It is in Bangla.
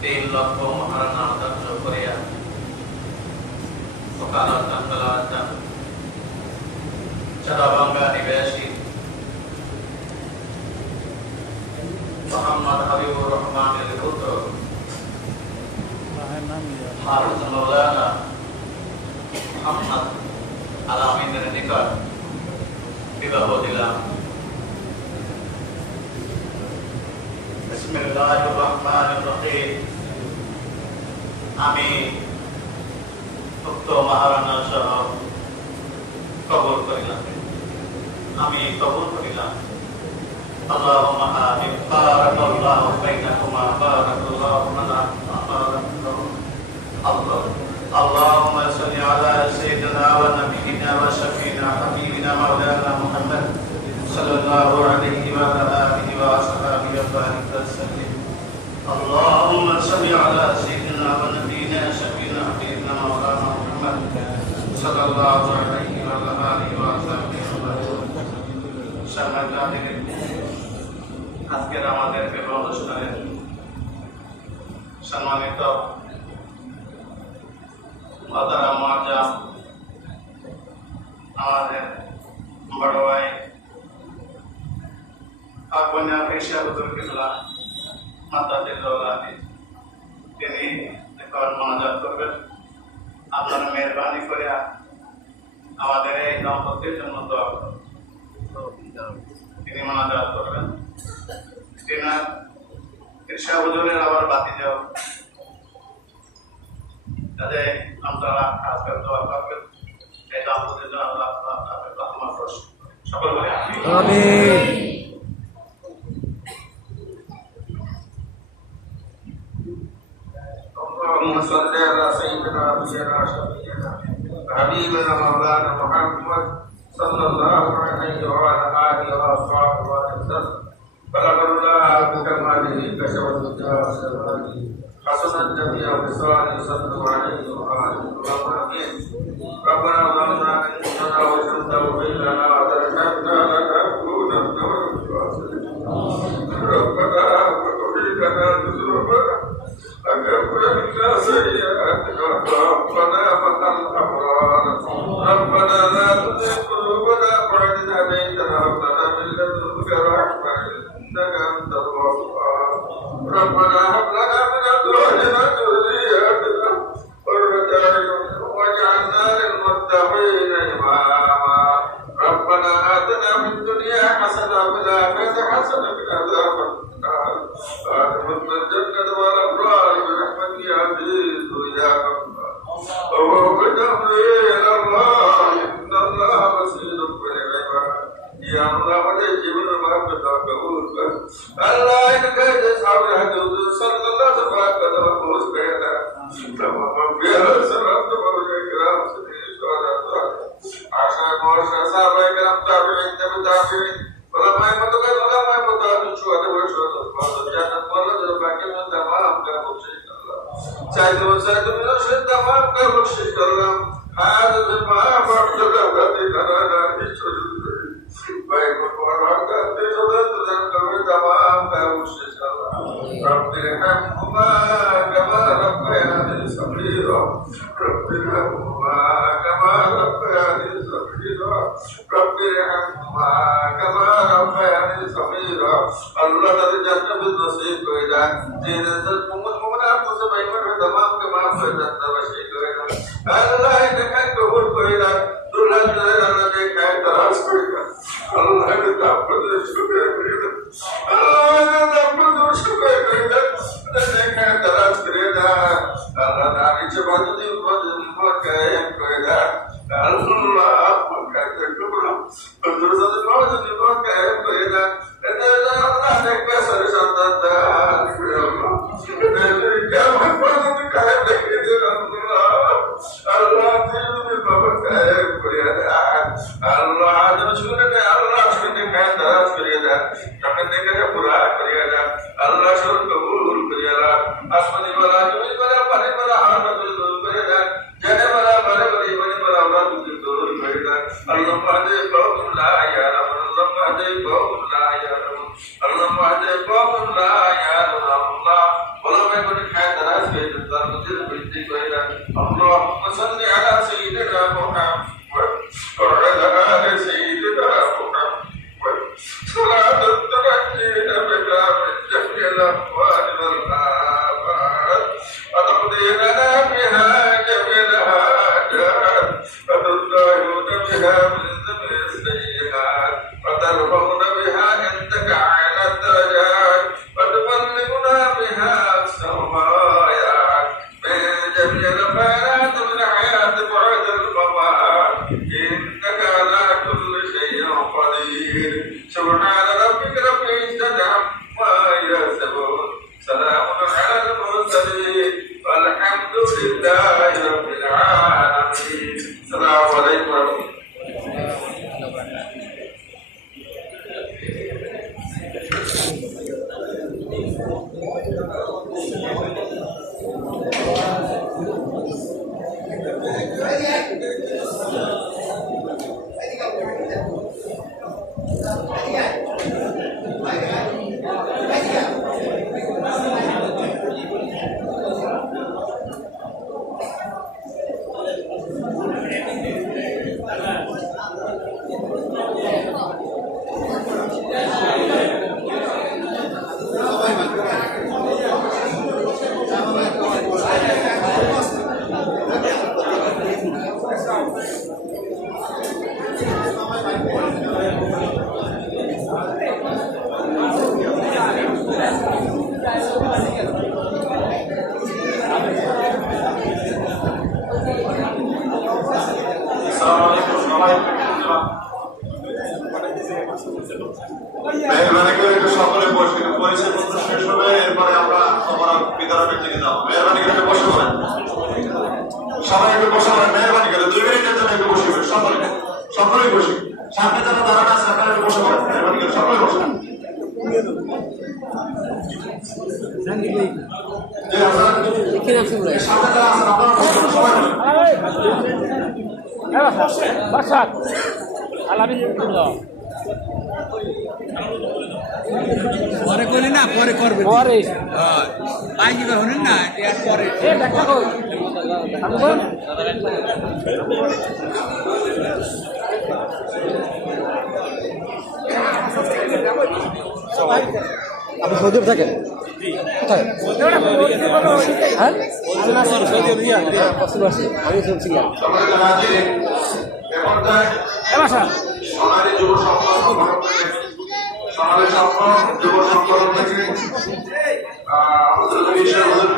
তিন লক্ষ মহারানা ধার্য করিয়া ওকালতান বেলাতান চারাবাঙ্গা নিবাসী মোহাম্মদ হাবিবুর রহমানের পুত্র হারুন মাওলানা মোহাম্মদ আলামিনের নিকট বিবাহ দিলাম। বিসমিল্লাহির রহমানির রহিম। আমি উক্ত মহারানা সহ কবুল করিলাম। اللهم آمين بارك الله بينكما بارك الله لنا بارك الله. اللهم صل على سيدنا ونبينا وشفينا حبيبنا مولانا محمد صلى الله عليه وعلى آله وصحبه وبارك وسلم. اللهم صل على سيدنا ونبينا شفينا حبيبنا مولانا محمد صلى الله عليه وعلى آله وصحبه وسلم. আজকের আমাদের বিবাহ অনুষ্ঠানের সম্মানিত মাদারা মুআজ্জাম আমাদের বড় ভাই আবনা পেশা হুজুর কিবলা মাতাদের দৌলাতে তিনি এখন মোনাজাত করবেন। আপনারা মেহরবানি করে আমাদের এই দম্পতির জন্য দোয়া করুন। তিনি মোনাজাত করবেন। তিনার ঈর্ষা হুজুরের আবার বাতি যাও তাদের আপনারা খাস করে দোয়া করবেন। এই দাম্পত্যের জন্য আল্লাহ তাআলা রহমত বর্ষণ করেন। সকল বলে আমিন। اللهم صل على سيدنا وشفيعنا حبيبنا مولانا محمد صلى الله عليه وعلى آله وصحبه وسلم. بلغ الله بكماله كشف الدجى وسلامه حسنت جميع خصاله صلوا عليه وآله وسلم. ربنا ظلمنا أنفسنا وإن لم تغفر لنا وترحمنا لنكونن من الخاسرين. ربنا اغفر لنا ذنوبنا وكفر عنا سيئاتنا وتوفنا مع الأبرار. ربنا لا تزغ قلوبنا بعد إذ هديتنا وهب لنا من لدنك رحمة إنك أنت الوهاب. ربنا هب لنا من أزواجنا وذرياتنا قرة أعين واجعلنا للمتقين إماما. ربنا آتنا في الدنيا حسنة وفي الآخرة حسنة وقنا عذاب النار. وأدخلنا الجنة مع الأبرار برحمتك يا عزيز يا غفار. ووفقنا إلى الله إن الله بصير بالعباد. يا الله وجعل المحبة قبولك. الله إنك أصحاب الحدود صلى الله عليه وسلم بينا تمام بها سلامت موجه كرام سيدي الشهداء عشان موشى صحابة كرام تابعين تابعين علماء متقين علماء متقين شهداء والشهداء فاضل جنة والله باقي من تمام كبشيك الله سيد وسيد من الشهد تمام كبشيك الله هذا الماء فاضل غادي لنا نشهد baik berkeluarga tidak terjadi tamam khusus Allah. Rabbirhamhuma kama rabbayani saghira. Rabbirhamhuma kama rabbayani saghira. Rabbirhamhuma kama rabbayani saghira. Allah dari jannah bin nasib koida. Jinazat mu'min aku sebaiknya tamam kama fadat tabashik koida. Allah ini kan kabul koida. Dulan dulan ke kai taras koida. Allah itu tak perlu syukur kita. Allah itu tak perlu syukur kita. Dan terus kita. Allah dari cepat dipakai kita. Allah pakai kita. Terus ada dipakai kita. Dan Allah dekat santan dan Allah. Dan kamu pun dipakai kita. Allah itu dipakai kita. Allah ada syukur. तरस करिएगा तखन देखा पूरा करिएगा अल्लाह शुरू कबूल करिएगा आसमानी वाला जमीन वाला पानी वाला हाथ में दूर करिएगा जाने वाला बड़े बड़े बने वाला अल्लाह तुझे दूर करिएगा अल्लाह मादे कौम ला या रब अल्लाह मादे कौम ला या रब अल्लाह मादे মেহরবানি করে একটু সকলে বসে পরিচয় পত্র শেষ হবে, এরপরে আমরা সবার বিতরণের দিকে যাবো। মেহরবানি করে বসে পড়েন, সবাই একটু বসে পড়েন। মেহরবানি করে 2 মিনিটের জন্য একটু বসে পড়েন, সকলেই বসে। সামনে যারা দাঁড়ানো আছে আপনারা একটু বসে পড়েন, মেহরবানি করে সকলে বসে। সামনে যারা আছেন আপনারা বসে পড়েন, সবাই পরে করি না, পরে করবে পরে পাই কি হলেন না এর পরে আপনি সৌদি থাকেন কোথায়? হ্যাঁ আমি শুনছিলাম। সোনালী যুব সংগঠন থেকে আমাদের